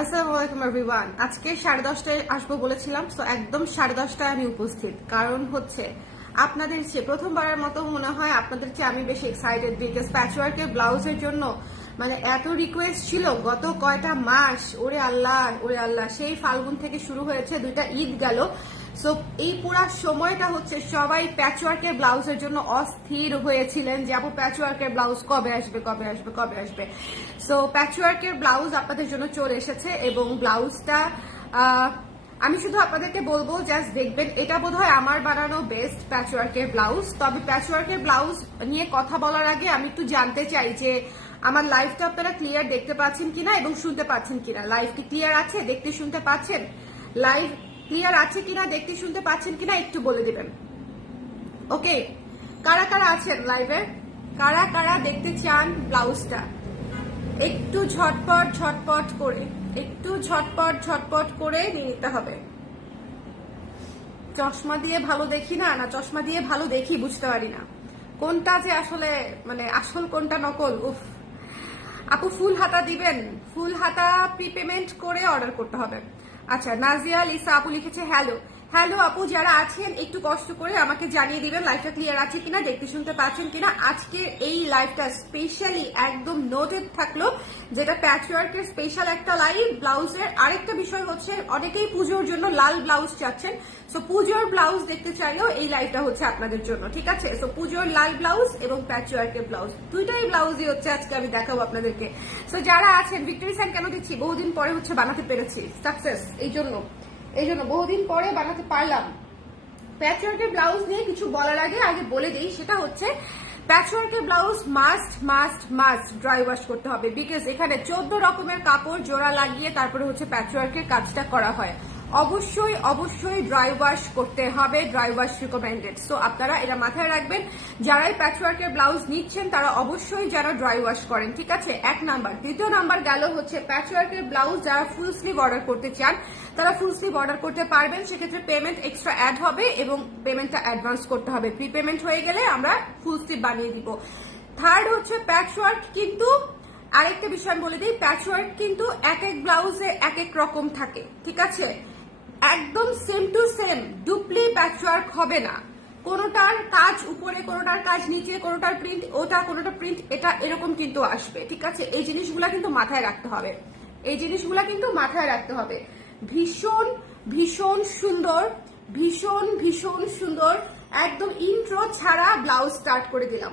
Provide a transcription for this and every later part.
আসসালামু আলাইকুম এভরিওয়ান। আজকে 10:30টায় আসবো বলেছিলাম, তো একদম 10:30টায় আমি উপস্থিত। কারণ হচ্ছে আপনাদের চেয়ে প্রথমবারের মতো মনে হয় আপনাদের চেয়ে আমি বেশি এক্সাইটেড, বিকজ প্যাচওয়ার্কের ব্লাউজের জন্য মানে এত রিকোয়েস্ট ছিল গত কয়টা মাস। ওরে আল্লাহ ওরে আল্লাহ, সেই ফাল্গুন থেকে শুরু হয়েছে, 2টা ঈদ গেল। সো এই পুরা সময়টা হচ্ছে সবাই প্যাচওয়ার্কের ব্লাউজের জন্য অস্থির হয়েছিলেন যে আপু প্যাচওয়ার্কের ব্লাউজ কবে আসবে কবে আসবে কবে আসবে। সো প্যাচওয়ার্কের ব্লাউজ আপনাদের জন্য চলে এসেছে এবং ব্লাউজটা আমি শুধু আপনাদেরকে বলবো জাস্ট দেখবেন, এটা বোধহয় আমার বানানো বেস্ট প্যাচওয়ার্কের ব্লাউজ। তবে প্যাচওয়ার্কের ব্লাউজ নিয়ে কথা বলার আগে আমি একটু জানতে চাই যে আমার লাইভটা আপনারা ক্লিয়ার দেখতে পাচ্ছেন কিনা এবং শুনতে পাচ্ছেন কিনা। লাইভ কি ক্লিয়ার আছে, দেখতে শুনতে পাচ্ছেন? লাইভ ক্লিয়ার আছে কিনা, দেখতে শুনতে পাচ্ছেন কিনা একটু বলে দিবেন। ওকে, কারা কারা আছেন লাইভে, কারা কারা দেখতে চান ব্লাউজটা, একটু ঝটপট ঝটপট করে, একটু ঝটপট ঝটপট করে নিয়ে নিতে হবে। চশমা দিয়ে ভালো দেখি না, না চশমা দিয়ে ভালো দেখি বুঝতে পারি না কোনটা যে আসলে মানে আসল কোনটা নকল। উফ আপু ফুল হাতা দিবেন, ফুল হাতা প্রিপেমেন্ট করে অর্ডার করতে হবে। আচ্ছা, নাজিয়া লিসা আপু লিখেছে হ্যালো। হ্যালো আপু, যারা আছেন একটু কষ্ট করে আমাকে জানিয়ে দিবেন লাইভটা ক্লিয়ার আছে কিনা, দেখতে শুনতে পাচ্ছেন কিনা। আজকে এই লাইভটা স্পেশালি একদম নোটেড থাকলো, যেটা প্যাচওয়ার্কের স্পেশাল একটা লাইভ। ব্লাউজের আরেকটা বিষয় হচ্ছে অনেকেই পুজোর জন্য লাল ব্লাউজ চাচ্ছেন, সো পুজোর ব্লাউজ দেখতে চাইলেও এই লাইভটা হচ্ছে আপনাদের জন্য, ঠিক আছে? সো পুজোর লাল ব্লাউজ এবং প্যাচওয়ার্কের ব্লাউজ, দুইটাই ব্লাউজই হচ্ছে আজকে আমি দেখাবো আপনাদেরকে। সো যারা আছেন, ভিক্টরি সাইন কেন দিচ্ছি, বহুদিন পরে হচ্ছে বানাতে পেরেছি, সাকসেস এই জন্য বহুদিন পরে বানাতে পারলাম। প্যাচওয়ার্কের ব্লাউজ নিয়ে কিছু বলার আগে বলে দিই, সেটা হচ্ছে প্যাচওয়ার্কের blouse must must must dry wash করতে হবে, বিকজ এখানে 14 রকমের কাপড় জোড়া লাগিয়ে তারপরে হচ্ছে প্যাচওয়ার্কের কাজটা করা হয়। অবশ্যই অবশ্যই ড্রাই ওয়াশ করতে হবে, ড্রাই ওয়াশ রিকমেন্ডেড। সো আপনারা এটা মাথায় রাখবেন, যারাই প্যাচওয়ার্কের ব্লাউজ নিচ্ছেন তারা অবশ্যই যারা ড্রাই ওয়াশ করেন, ঠিক আছে? 1 নাম্বার। দ্বিতীয় নাম্বার গেল হচ্ছে প্যাচওয়ার্কের ব্লাউজ যারা ফুল স্লিভ অর্ডার করতে চান তারা ফুল স্লিভ অর্ডার করতে পারবেন, সেক্ষেত্রে পেমেন্ট এক্সট্রা অ্যাড হবে এবং পেমেন্টটা অ্যাডভান্স করতে হবে। প্রি পেমেন্ট হয়ে গেলে আমরা ফুল স্লিভ বানিয়ে দিব। থার্ড হচ্ছে প্যাচওয়ার্ক কিন্তু আরেকটা বিষয় বলে দিই, প্যাচওয়ার্ক কিন্তু এক এক ব্লাউজে এক এক রকম থাকে, ঠিক আছে? একদম সেম টু সেম ডুপ্লি প্যাচওয়ার্ক হবে না, কোনোটার কাজ উপরে কোনোটার কাজ নিচে, কোনোটার প্রিন্ট ওটা কোনোটা প্রিন্ট এটা, এরকম কিন্তু আসবে, ঠিক আছে? এই জিনিসগুলা কিন্তু মাথায় রাখতে হবে, এই জিনিসগুলা কিন্তু মাথায় রাখতে হবে। ভীষণ ভীষণ সুন্দর, ভীষণ ভীষণ সুন্দর। একদম ইন্ট্রো ছাড়া ব্লাউজ স্টার্ট করে দিলাম,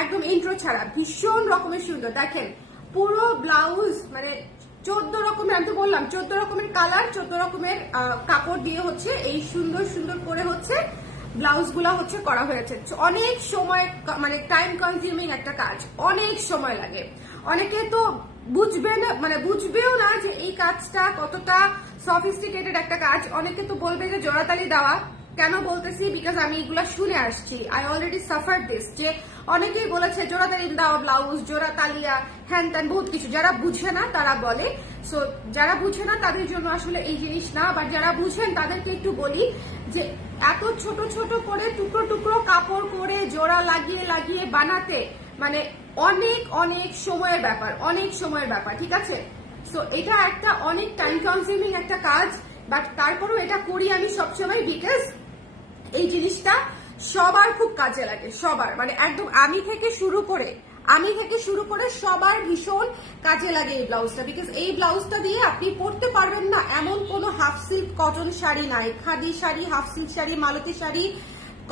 একদম ইন্ট্রো ছাড়া, ভীষণ রকমের সুন্দর। দেখেন পুরো ব্লাউজ মানে 14 রকমের, আমি তো বললাম 14 রকমের কালার, 14 রকমের কাপড় দিয়ে হচ্ছে এই সুন্দর সুন্দর করে হচ্ছে ব্লাউজ গুলা হচ্ছে করা হয়েছে। অনেক সময় মানে টাইম কনজিউমিং একটা কাজ, অনেক সময় লাগে। অনেকে তো বুঝবে না, মানে বুঝবেও না যে এই কাজটা কতটা সফিস্টিকেটেড একটা কাজ। অনেকে তো বলবে যে জোড়াতালি দেওয়া। কেন বলতেছি, বিকজ আমি এগুলা শুনে আসছি, আই অলরেডি সাফার দিস, যে অনেকেই বলেছে জোড়াতালি দেওয়া ব্লাউজ, জোড়া তালিয়া, হ্যান ত্যান বহুত কিছু। যারা বুঝে না তারা বলে, সো যারা বুঝে না তাদের জন্য আসলে এই জিনিস না, বাট যারা বুঝেন তাদেরকে একটু বলি যে এত ছোট ছোট করে টুকরো টুকরো কাপড় করে জোড়া লাগিয়ে লাগিয়ে বানাতে মানে অনেক অনেক সময়ের ব্যাপার, অনেক সময়ের ব্যাপার, ঠিক আছে? সো এটা একটা অনেক টাইম কনজিউমিং একটা কাজ, বাট তারপরেও এটা করি আমি সবসময়, বিকজ এই জিনিসটা সবার খুব কাজে লাগে, সবার মানে একদম আমি থেকে শুরু করে সবার ভীষণ কাজে লাগে এই ব্লাউজটা, বিকজ এই ব্লাউজটা দিয়ে আপনি পরতে পারবেন না এমন কোনো হাফ সিল্ক কটন শাড়ি নাই। Khadi sari, half silk sari, Malati sari,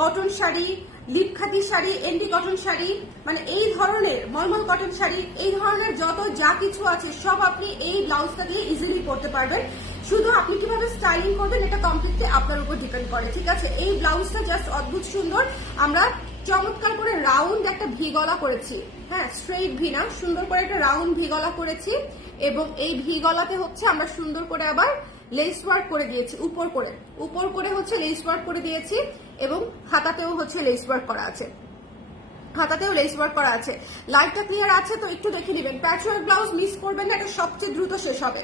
cotton sari, লিপ খাদি শাড়ি, এন্ডি কটন শাড়ি, মানে এই ধরনের মলমল কটন শাড়ি, এই ধরনের যত যা কিছু আছে সব আপনি এই ব্লাউজটা দিয়ে ইজিলি পরতে পারবেন। শুধু আপনি কিভাবে স্টাইলিং করবেন এটা কমপ্লিটলি আপনার উপর ডিপেন্ড করে, ঠিক আছে? এই ব্লাউজটা জাস্ট অদ্ভুত সুন্দর। আমরা চমৎকার করে রাউন্ড একটা ভি গলা করেছি, হ্যাঁ স্ট্রেইট ভি না, সুন্দর করে একটা রাউন্ড ভি গলা করেছি এবং এই ভি গলাতে হচ্ছে আমরা সুন্দর করে আবার লেস ওয়ার্ক করে দিয়েছি, উপর করে হচ্ছে লেস ওয়ার্ক করে দিয়েছি এবং হাতাতেও হচ্ছে লেস ওয়ার্ক করা আছে, হাতাতেও লেস ওয়ার্ক করা আছে। লাইটটা ক্লিয়ার আছে তো একটু দেখে নেবেন। প্যাচওয়ার্ক ব্লাউজ মিস করবেন না, এটা সবচেয়ে দ্রুত শেষ হবে,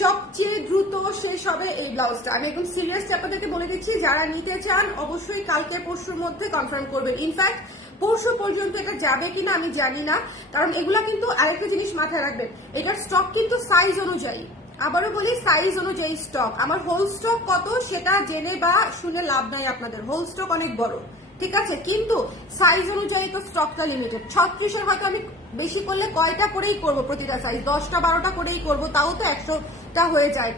সবচেয়ে দ্রুত শেষ হবে এই ব্লাউজটা। আমি একদম সিরিয়াসলি আপনাদেরকে বলে দিচ্ছি, যারা নিতে চান অবশ্যই কালকে পরশুর মধ্যে কনফার্ম করবেন। ইনফ্যাক্ট পরশু পর্যন্ত এটা যাবে কিনা আমি জানি না, কারণ এগুলা কিন্তু আরেকটা জিনিস মাথায় রাখবেন, এটার স্টক কিন্তু সাইজ অনুযায়ী। আবারও বলি সাইজ অনুযায়ী স্টক, আমার হোল স্টক কত সেটা জেনে বা শুনে লাভ নাই আপনাদের, হোল স্টক অনেক বড়, ঠিক আছে, কিন্তু সাইজ অনুযায়ী তো স্টকটা লিমিটেড। 36-এর হয়তো আমি বেশি করলে কয়টা করেই করবো, প্রতিটা সাইজ 10টা 12টা করেই করবো, তাও তো 100টা হয়ে যায়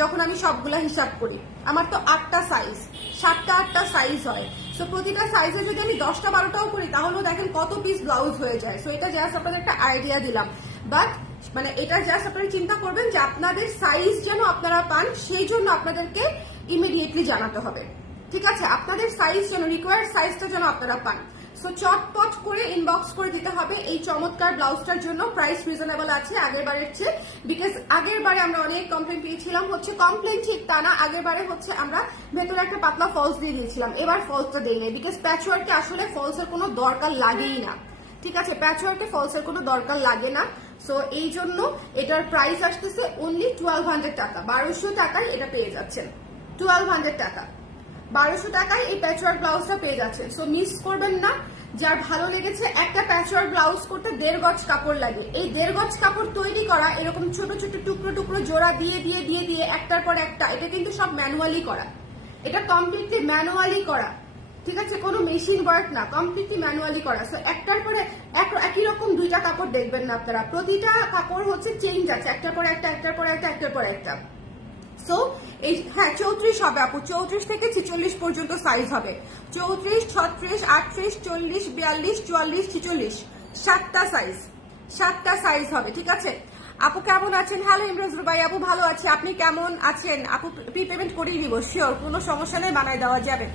যখন আমি সবগুলা হিসাব করি। আমার তো 8টা সাইজ, 7টা 8টা সাইজ হয়, সো প্রতিটা সাইজে যদি আমি 10টা 12টাও করি তাহলেও দেখেন কত পিস ব্লাউজ হয়ে যায়। সো এটা জাস্ট আপনাদের একটা আইডিয়া দিলাম, বাট মানে এটা জাস্ট আপনারা চিন্তা করবেন যে আপনাদের সাইজ যেন আপনারা পান, সেই জন্য আপনাদেরকে ইমিডিয়েটলি জানাতে হবে, ঠিক আছে, আপনাদের সাইজ যেন, রিকোয়ার্ড সাইজটা যেন আপনারা পান। সো চটপট করে ইনবক্স করে দিতে হবে এই চমৎকার ব্লাউজটার জন্য। প্রাইস রিজনেবল আছে আগের বারের চেয়ে, বিকজ আগের বারে আমরা অনেক কমপ্লেন পেয়েছিলাম, হচ্ছে কমপ্লেন ঠিক তা না, আগের বারে হচ্ছে আমরা ভেতরে একটা পাতলা ফলস দিয়ে দিয়েছিলাম, এবার ফলসটা দেই নাই, বিকজ প্যাচওয়ার্কে আসলে ফলসের কোনো দরকার লাগেই না, ঠিক আছে, প্যাচওয়ার্কে ফলসের কোনো দরকার লাগে না। সো এই জন্য এটার প্রাইস আসতেছে অনলি 1200 টাকা, 1200 টাকায় এটা পেয়ে যাচ্ছেন, 1200 টাকা, 1200 টাকায় এই প্যাচওয়ার্ক ব্লাউজটা পেয়ে যাচ্ছেন। সো মিস করবেন না। যার ভালো লেগেছে, একটা প্যাচওয়ার্ক ব্লাউজ করতে 1.5 গজ কাপড় লাগে, এই 1.5 গজ কাপড় তৈরি করা এরকম ছোট ছোট টুকরো টুকরো জোড়া দিয়ে দিয়ে দিয়ে দিয়ে একটার পর একটা, এটা কিন্তু সব ম্যানুয়ালি করা, এটা কমপ্লিটলি ম্যানুয়ালি করা, ঠিক আছে, কোনো মেশিন ওয়ার্ক না, কমপ্লিটলি ম্যানুয়ালি করা। সো একটার পরে একই রকম 2টা কাপড় দেখবেন না আপনারা, প্রতিটা কাপড় হচ্ছে চেঞ্জ আছে, একটার পর একটা, একটার পর একটা, একটার পর একটা। সো এই হ্যাঁ 34 হবে আপু, 34 থেকে 46 পর্যন্ত সাইজ হবে, 34, 36, 38, 40, 42, 44, 46, 7টা সাইজ, 7টা সাইজ হবে, ঠিক আছে। আপু কেমন আছেন? হ্যালো ইমরাজুল ভাই, আপু ভালো আছে, আপনি কেমন আছেন? আপু প্রি পেমেন্ট করিয়ে দিব, শিওর, কোনো সমস্যা নেই, বানাই দেওয়া যাবে।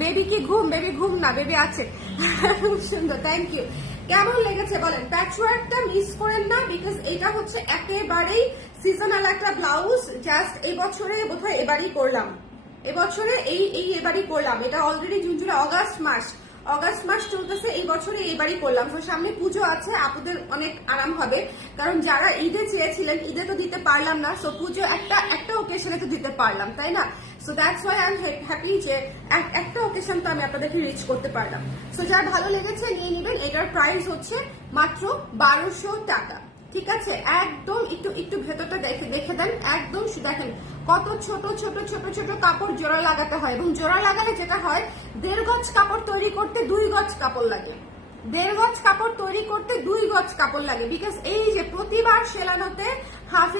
বেবি কি ঘুম? বেবি ঘুম না, বেবি আছে। খুব সুন্দর, থ্যাংক ইউ। কেমন লেগেছে বলেন? প্যাচওয়ার্কটা মিস করেন না, বিকজ এটা হচ্ছে একেবারেই সিজনাল একটা ব্লাউজ, জাস্ট এই বছরে বোধহয় এবারই করলাম, এবছরে এবারই করলাম, এটা অলরেডি জুন জুলাই অগাস্ট মাস চলতেছে, এই বছরে এবারই করলাম। তো সামনে পুজো আছে, আপুদের অনেক আরাম হবে, কারণ যারা ঈদে চেয়েছিলেন, ঈদে তো দিতে পারলাম না, সো পুজো একটা ওকেশনে তো দিতে পারলাম, তাই না? So that's why I am happy যে একটা ওকেশন তো আমি আপনাদেরকে রিচ করতে পারলাম। সো যার ভালো লেগেছে নিয়ে নেবেন, এটার প্রাইস হচ্ছে মাত্র 1200 টাকা, ঠিক আছে। একদম একটু ভেতরটা দেখে দেন, একদম দেখেন কত ছোট ছোট ছোট ছোট কাপড় জোড়া লাগাতে হয়, এবং জোড়া লাগালে যেটা হয় 1.5 গজ কাপড় তৈরি করতে 2 গজ কাপড় লাগে, 1.5 গজ কাপড় তৈরি করতে 2 গজ কাপড় লাগে, বিকজ এই যে প্রতিবার সেলানোতে হাফ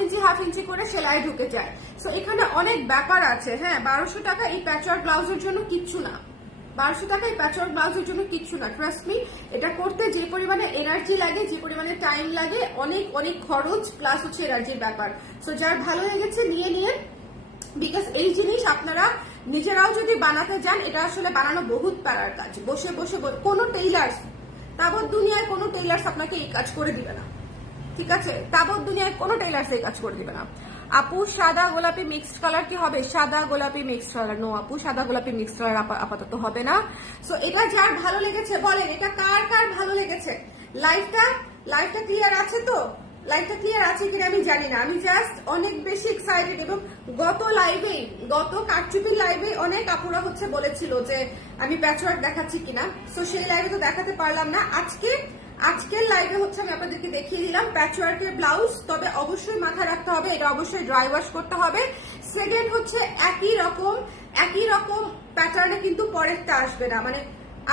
ইঞ্চি করে সেলাই ঢুকে যায়। সো এখানে অনেক ব্যাপার আছে। হ্যাঁ, 1200 টাকা এই প্যাচওয়ার্ক ব্লাউজের জন্য কিচ্ছু না, 1200 টাকা এই প্যাচওয়ার্ক ব্লাউজের জন্য কিচ্ছু না, ট্রাস্ট মি। এটা করতে যে পরিমাণে এনার্জি লাগে, যে পরিমাণে টাইম লাগে, অনেক খরচ প্লাস হচ্ছে এনার্জির ব্যাপার। সো যার ভালো লেগেছে নিয়ে নিন, বিকজ এই জিনিস আপনারা নিজেরাও যদি বানাতে যান, এটা আসলে বানানো বহুত প্যারার কাজ, বসে বসে কোনো টেইলার্স, তাবৎ দুনিয়ায় কোনো টেইলার্স আপনাকে এই কাজ করে দিবে না, ঠিক আছে, তাবৎ দুনিয়ায় কোনো টেইলার্স এই কাজ করে দিবে না। আপু সাদা গোলাপি মিক্সড কালার কি হবে? সাদা গোলাপি মিক্সড কালার নো আপু, সাদা গোলাপি মিক্সড কালার আপাতত হবে না। সো এটা যার ভালো লেগেছে বলেন, এটা কার কার ভালো লেগেছে? লাইভটা ক্লিয়ার আছে তো? লাইভটা ক্লিয়ার আছে কিনা আমি জানি না, আমি জাস্ট অনেক বেশি এক্সাইটেড। এবং গত কারচুপির লাইভে অনেক আপুরা হচ্ছে বলেছিল যে আমি প্যাচওয়ার্ক দেখাচ্ছি কিনা, সো সেই লাইভে তো দেখাতে পারলাম না। আজকের লাইভে হচ্ছে আমি আপনাদেরকে দেখিয়ে দিলাম প্যাচওয়ার্কের ব্লাউজ, তবে অবশ্যই মাথায় রাখতে হবে এটা অবশ্যই ড্রাই ওয়াশ করতে হবে। সেকেন্ড হচ্ছে একই রকম প্যাটার্নে কিন্তু পরেরটা আসবে না, মানে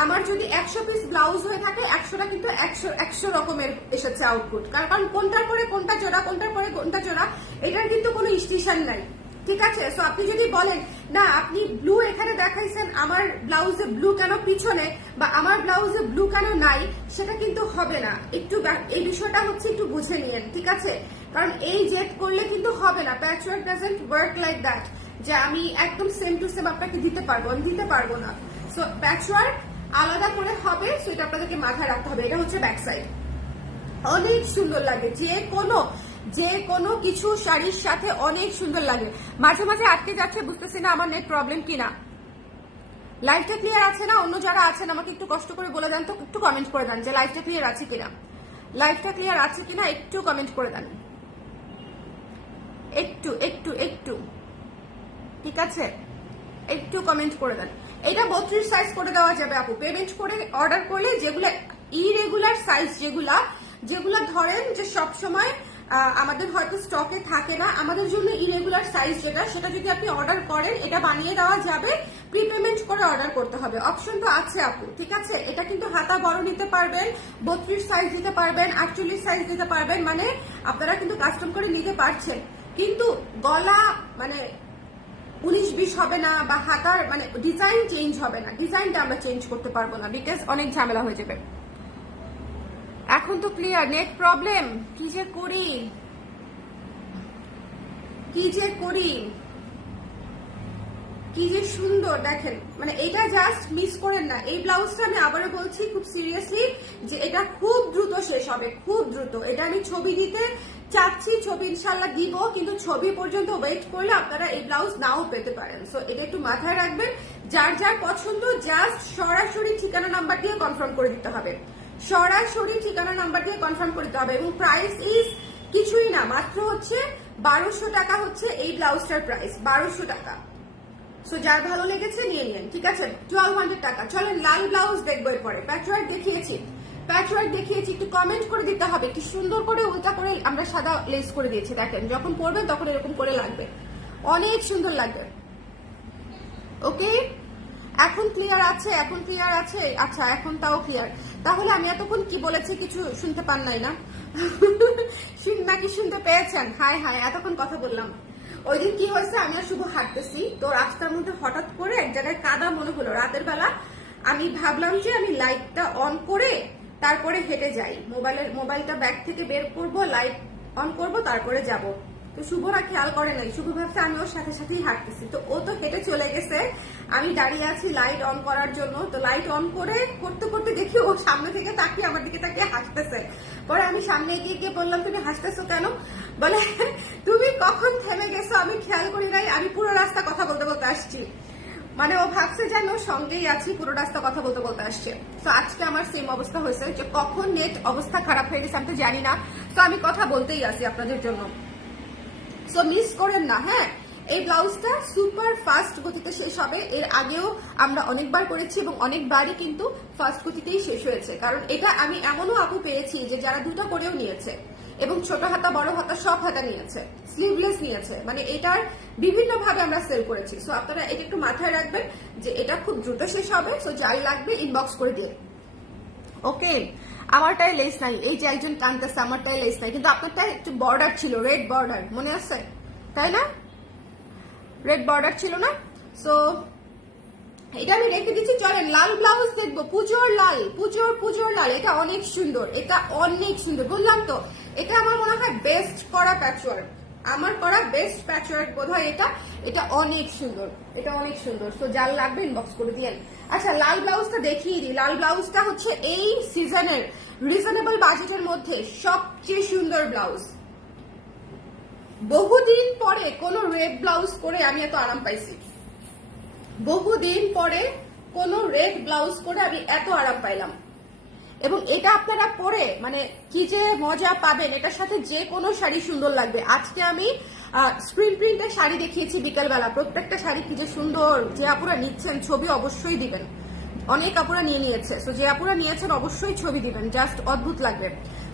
আমার যদি 100 পিস ব্লাউজ হয়ে থাকে 100টা কিন্তু 100 রকমের এসেছে আউটপুট, কারণ কোনটার পরে কোনটা জোড়া, কোনটার পরে কোনটা জোড়া, এটার কিন্তু কোনো স্টেশন নাই, ঠিক আছে। সো আপনি যদি বলেন না আপনি ব্লু এখানে দেখাইছেন, আমার ব্লাউজে ব্লু কেন পিছনে, বা আমার ব্লাউজে ব্লু কেন নাই, সেটা কিন্তু হবে না। একটু এই বিষয়টা হচ্ছে একটু বুঝে নিয়েন, ঠিক আছে, কারণ এই জেদ করলে কিন্তু হবে না। Patchwork doesn't work like that, যে আমি একদম সেম টু সেম আপনাকে দিতে পারবো, আমি দিতে পারবো না। সো প্যাচওয়ার্ক আলাদা করে হবে, সো এটা আপনাদেরকে মাথায় রাখতে হবে। এটা হচ্ছে ব্যাক সাইড, অনেক সুন্দর লাগে, যে কোনো কিছু শাড়ির সাথে অনেক সুন্দর লাগে। মাঝে মাঝে আটকে যাচ্ছে, বুঝতেছি না আমার নেট প্রবলেম কিনা। লাইভটা ক্লিয়ার আছে না? অন্য যারা আছেন আমাকে একটু কষ্ট করে বলে দেন তো, একটু কমেন্ট করে দেন যে লাইভটা ক্লিয়ার আছে কিনা, লাইভটা ক্লিয়ার আছে কিনা একটু কমেন্ট করে দেন, একটু ঠিক আছে, একটু কমেন্ট করে দেন। এটা 32 সাইজ করে দেওয়া যাবে আপু, পেমেন্ট করে অর্ডার করলে। যেগুলো ইরেগুলার সাইজ, যেগুলা ধরেন যে সব সময় আমাদের হয়তো স্টকে থাকে না, আমাদের জন্য ইরেগুলার সাইজ যেটা, সেটা যদি আপনি অর্ডার করেন এটা বানিয়ে দেওয়া যাবে, প্রিপেমেন্ট করে অর্ডার করতে হবে, অপশন তো আছে আপু, ঠিক আছে। এটা কিন্তু হাতা বড় নিতে পারবেন, 32 সাইজ দিতে পারবেন, 48 সাইজ দিতে পারবেন, মানে আপনারা কিন্তু কাস্টম করে নিতে পারছেন, কিন্তু গলা মানে 19-20 হবে না, বা হাতার মানে ডিজাইন চেঞ্জ হবে না, ডিজাইনটা আমরা চেঞ্জ করতে পারবো না, বিকজ অনেক ঝামেলা হয়ে যাবে। এখন তো ক্লিয়ার, নেট প্রবলেম, কি যে করি কি যে করি, কি যে সুন্দর দেখেন, মানে এটা জাস্ট মিস করেন না। এই ব্লাউজটা আমি আবারও বলছি খুব সিরিয়াসলি যে এটা খুব দ্রুত শেষ হবে, খুব দ্রুত। এটা আমি ছবি দিতে চাচ্ছি, ছবি ইনশাল্লাহ দিব, কিন্তু ছবি পর্যন্ত ওয়েট করলে আপনারা এই ব্লাউজ নাও পেতে পারেন। সো এটা একটু মাথায় রাখবেন, যার যার পছন্দ জাস্ট সরাসরি ঠিকানা নাম্বার দিয়ে কনফার্ম করে দিতে হবে, সরাসরি ঠিকানা নাম্বার দিয়ে কনফার্ম করে দিতে হবে। এবং প্রাইস ইজ কিছুই না, মাত্র হচ্ছে 1200 টাকা হচ্ছে এই ব্লাউজটার প্রাইস, 1200 টাকা। সো যার ভালো লেগেছে নিয়ে নিন, ঠিক আছে। 1200 টাকা। চলেন লাল ব্লাউজ দেখবো এরপরে। প্যাচওয়ার্ক দেখিয়েছি, প্যাচওয়ার্ক দেখিয়েছি, একটু কমেন্ট করে দিতে হবে, কি সুন্দর করে উল্টা করে আমরা সাদা লেস করে দিয়েছি, দেখেন যখন পরবেন তখন এরকম করে লাগবে, অনেক সুন্দর লাগবে। ওকে, এখন ক্লিয়ার আছে, এখন ক্লিয়ার আছে, আচ্ছা এখন তাও ক্লিয়ার। তাহলে আমি এতক্ষণ কি বলেছি কিছু শুনতে পান নাই না? নাকি শুনতে পেয়েছেন? হাই হাই, এতক্ষণ কথা বললাম। ওই দিন কি হয়েছে, আমি আর শুভ হাঁটতেছি, তো রাস্তার মধ্যে হঠাৎ করে এক জায়গায় কাদা মনে হলো রাতের বেলা, আমি ভাবলাম যে আমি লাইটটা অন করে তারপরে হেঁটে যাই, মোবাইলটা ব্যাগ থেকে বের করব, লাইট অন করব, তারপরে যাব। তো শুভরা খেয়াল করে নাই, শুভ ভাবছে আমি ওর সাথে সাথেই হাঁটতেছি, তো ও তো হেঁটে চলে গেছে, আমি দাঁড়িয়ে আছি লাইট অন করার জন্য। তো লাইট অন করে করতে করতে দেখি ও সামনে থেকে তাকিয়ে আমার দিকে তাকিয়ে হাসতেছে। পরে আমি সামনে এগিয়ে গিয়ে বললাম তুমি হাসতেছো কেন? বলে তুমি কখন থেমে গেছো আমি খেয়াল করি নাই, আমি পুরো রাস্তা কথা বলতে বলতে আসছি। মানে ও ভাবছে যেন সঙ্গেই আছি, পুরো রাস্তা কথা বলতে বলতে আসছে। তো আজকে আমার সেম অবস্থা হয়েছে, যে কখন নেট অবস্থা খারাপ হয়ে গেছে আমি তো জানি না, তো আমি কথা বলতেই আসি আপনাদের জন্য। সো মিস করেন না, হ্যাঁ। এই ব্লাউজটা সুপার ফাস্ট গতিতে শেষ হবে, এর আগেও আমরা অনেকবার করেছি এবং অনেকবারই কিন্তু ফাস্ট গতিতেই শেষ হয়েছে, কারণ এটা আমি এমনও আপু পেয়েছি যে যারা দুটো করেও নিয়েছে, এবং ছোট হাতা বড় হাতা সব হাতা নিয়েছে, স্লিভলেস নিয়েছে, মানে এটার বিভিন্ন ভাবে আমরা সেল করেছি। সো আপনারা এটা একটু মাথায় রাখবেন যে এটা খুব দ্রুত শেষ হবে। সো যাই লাগবে ইনবক্স করে দিয়ে। ওকে, আমারটাই লেস নাই, এই যে একজন কানতেছে আমারটাই লেস নাই, কিন্তু আপনারটাই একটু বর্ডার ছিল, রেড বর্ডার, মনে আছে তাই না? রেড বর্ডার ছিল না? সো এটা আমি রেখে দিচ্ছি। চলেন লাল ব্লাউজ দেখবো, পুজোর লাল, পুজোর লাল, এটা অনেক সুন্দর, এটা অনেক সুন্দর, বললাম তো এটা আমার মনে হয় বেস্ট করা প্যাচওয়ার্ক, আমার করা বেস্ট প্যাচওয়ার্ক বোধহয় এটা। এটা অনেক সুন্দর, এটা অনেক সুন্দর। তো যার লাগবে ইনবক্স করে দিয়েন। আচ্ছা লাল ব্লাউজটা দেখিয়ে দিই। লাল ব্লাউজটা হচ্ছে এই সিজনের রিজনেবল বাজেটের মধ্যে সবচেয়ে সুন্দর ব্লাউজ। বহুদিন পরে কোন রেড ব্লাউজ পরে আমি এত আরাম পাইছি, বহুদিন পরে কোন রেড ব্লাউজ পরে আমি এত আরাম পাইলাম। এবং এটা আপনারা পরে মানে কি যে মজা পাবেন, এটার সাথে যে কোনো শাড়ি সুন্দর লাগবে। আজকে আমি স্ক্রিন প্রিন্টের শাড়ি দেখিয়েছি বিকালবেলা, প্রত্যেকটা শাড়ি কি যে সুন্দর। যে আপুরা নিচ্ছেন ছবি অবশ্যই দিবেন, অনেক আপুরা নিয়ে নিয়েছে। সো যে আপুরা নিয়েছেন অবশ্যই ছবি দিবেন, জাস্ট অদ্ভুত লাগবে।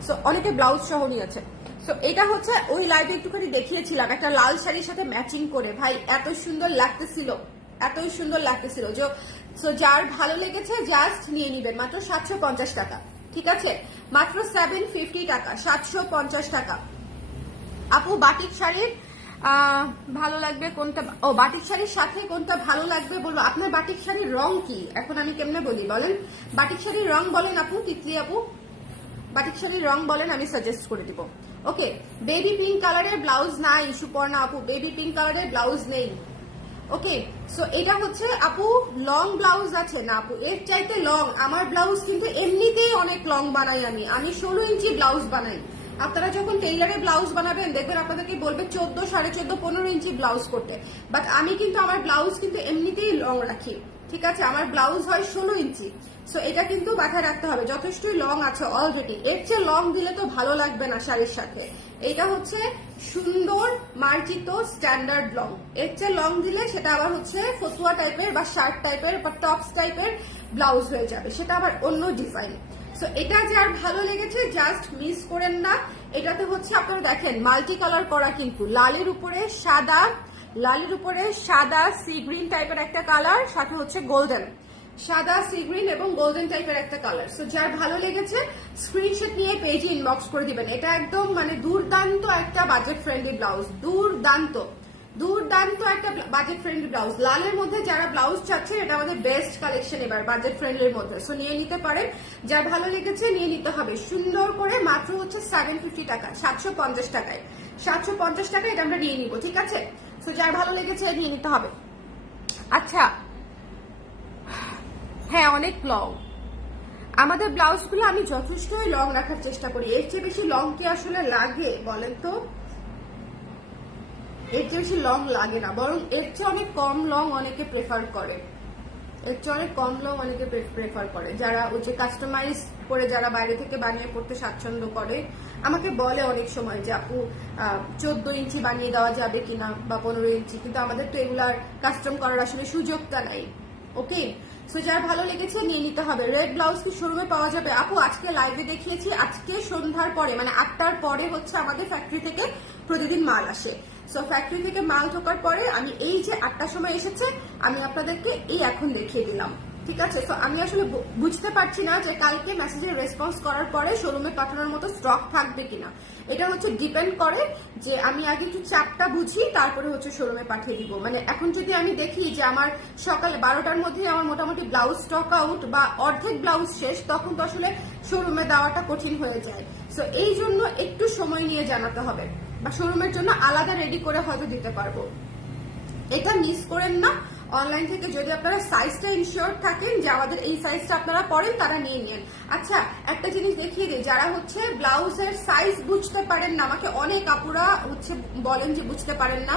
সো অনেকে ব্লাউজ সহ নিয়েছে। সো এটা হচ্ছে ওই লাইভে একটুখানি দেখিয়েছিলাম একটা লাল শাড়ির সাথে ম্যাচিং করে, ভাই এত সুন্দর লাগতেছিল, এতই সুন্দর লাগতেছিল। সো যার ভালো লেগেছে জাস্ট নিয়ে নিবেন, মাত্র 750 টাকা, ঠিক আছে, মাত্র 750 টাকা, 750 টাকা। আপু বাটিক শাড়ির ভালো লাগবে কোনটা? ও বাটিক শাড়ির সাথে কোনটা ভালো লাগবে বলবো। আপনার বাটিক শাড়ির রং কি? এখন আমি কেমনে বলি বলেন? বাটিক শাড়ির রং বলেন আপু, তিতলি আপু, বাটিক শাড়ির রং বলেন, আমি সাজেস্ট করে দিব। ওকে, বেবি পিঙ্ক কালারের ব্লাউজ নাই সুপর্ণা আপু, বেবি পিঙ্ক কালারের ব্লাউজ নেই। ওকে, সো এটা হচ্ছে আপু লং ব্লাউজ আছে না আপু, এর চাইতে লং। আমার ব্লাউজ কিন্তু এমনিতেই অনেক লং বানাই, আমি 16 ইঞ্চি ব্লাউজ বানাই। আপনারা যখন টেইলারে ব্লাউজ বানাবেন দেখবেন আপনাদেরকে বলবে 14, 14.5, 15 ইঞ্চি ব্লাউজ করতে, বাট আমি কিন্তু আমার ব্লাউজ কিন্তু এমনিতেই লং রাখি, ঠিক আছে। আমার ব্লাউজ হয় 16 ইঞ্চি। সো এটা কিন্তু মাথায় রাখতে হবে, যথেষ্টই লং আছে অলরেডি। এর চেয়ে লং দিলে তো ভালো লাগবে না শাড়ির সাথে। এটা হচ্ছে সুন্দর মার্জিত স্ট্যান্ডার্ড লং, এর চেয়ে লং দিলে সেটা আবার হচ্ছে ফতুয়া টাইপের বা শার্ট টাইপের বা টপস টাইপের ব্লাউজ হয়ে যাবে, সেটা আবার অন্য ডিজাইন। সো এটা যার ভালো লেগেছে জাস্ট মিস করেন না, এটাতে হচ্ছে আপনারা দেখেন মাল্টি কালার করা, কিন্তু লালের উপরে সাদা সি গ্রিন টাইপের একটা কালার, সাথে হচ্ছে গোল্ডেন, সাদা সি গ্রিন এবং গোল্ডেন টাইপের একটা কালার। সো যার ভালো লেগেছে স্ক্রিনশট নিয়ে পেজে ইনবক্স করে দিবেন। এটা একদম মানে দুর্দান্ত একটা বাজেট ফ্রেন্ডলি ব্লাউজ, দুর্দান্ত একটা বাজেট ফ্রেন্ডলি ব্লাউজ। লালের মধ্যে যারা ব্লাউজ চাচ্ছেন, এটা আমাদের বেস্ট কালেকশন এবার বাজেট ফ্রেন্ডলির মধ্যে। সো নিয়ে নিতে পারেন, যার ভালো লেগেছে নিয়ে নিতে হবে। সুন্দর করে মাত্র হচ্ছে 750 টাকা, 750 টাকায়, 750 টাকায় এটা আমরা নিয়ে নিব, ঠিক আছে? সো যার ভালো লেগেছে নিয়ে নিতে হবে। আচ্ছা, হ্যাঁ অনেক লং, আমাদের ব্লাউজগুলো আমি যথেষ্টই লং রাখার চেষ্টা করি। এর চেয়ে বেশি লং কি আসলে লাগে বলেন তো? এর চেয়ে বেশি লং লাগে না, বরং এর চেয়ে অনেক কম লং অনেকে প্রেফার করে, যারা ওই যে কাস্টমাইজ করে যারা বাইরে থেকে বানিয়ে পড়তে স্বাচ্ছন্দ্য করে। আমাকে বলে অনেক সময় যে আপু 14 ইঞ্চি বানিয়ে দেওয়া যাবে কিনা বা 15 ইঞ্চি, কিন্তু আমাদের তো এগুলার কাস্টম করার আসলে সুযোগটা নাই। ওকে, সো যার ভালো লেগেছে নিয়ে নিতে হবে। রেড ব্লাউজ কি শোরুমে পাওয়া যাবে? আপু আজকে লাইভে দেখিয়েছি, আজকে সন্ধ্যার পরে মানে 8টার পরে হচ্ছে আমাদের ফ্যাক্টরি থেকে প্রতিদিন মাল আসে। সো ফ্যাক্টরি থেকে মাল ঢোকার পরে আমি এই যে 8টার সময় এসেছে, আমি আপনাদেরকে এই এখন দেখিয়ে দিলাম, ঠিক আছে? তো আমি আসলে বুঝতে পারছি না যে কালকে মেসেজের রেসপন্স করার পরে শোরুমে পাঠানোর মতো স্টক থাকবে কিনা। এটা হচ্ছে ডিপেন্ড করে যে আমি আগে একটু চাপটা বুঝি, তারপরে হচ্ছে শোরুমে পাঠিয়ে দিব। মানে এখন যদি আমি দেখি যে আমার সকাল 12টার মধ্যে আমার মোটামুটি ব্লাউজ স্টক আউট বা অর্ধেক ব্লাউজ শেষ, তখন তো আসলে শোরুমে দেওয়াটা কঠিন হয়ে যায়। সো এই জন্য একটু সময় নিয়ে জানাতে হবে, বা শোরুমের জন্য আলাদা রেডি করে হয়তো দিতে পারবো। এটা মিস করেন না। অনলাইন থেকে যদি আপনারা সাইজটা ইনশিওর থাকেন যে আমাদের এই সাইজটা আপনারা পরেন, তারা নিয়ে নেন। আচ্ছা, একটা জিনিস দেখিয়ে দিই, যারা হচ্ছে ব্লাউজের সাইজ বুঝতে পারেন না, আমাকে অনেক আপুরা হচ্ছে বলেন যে বুঝতে পারেন না,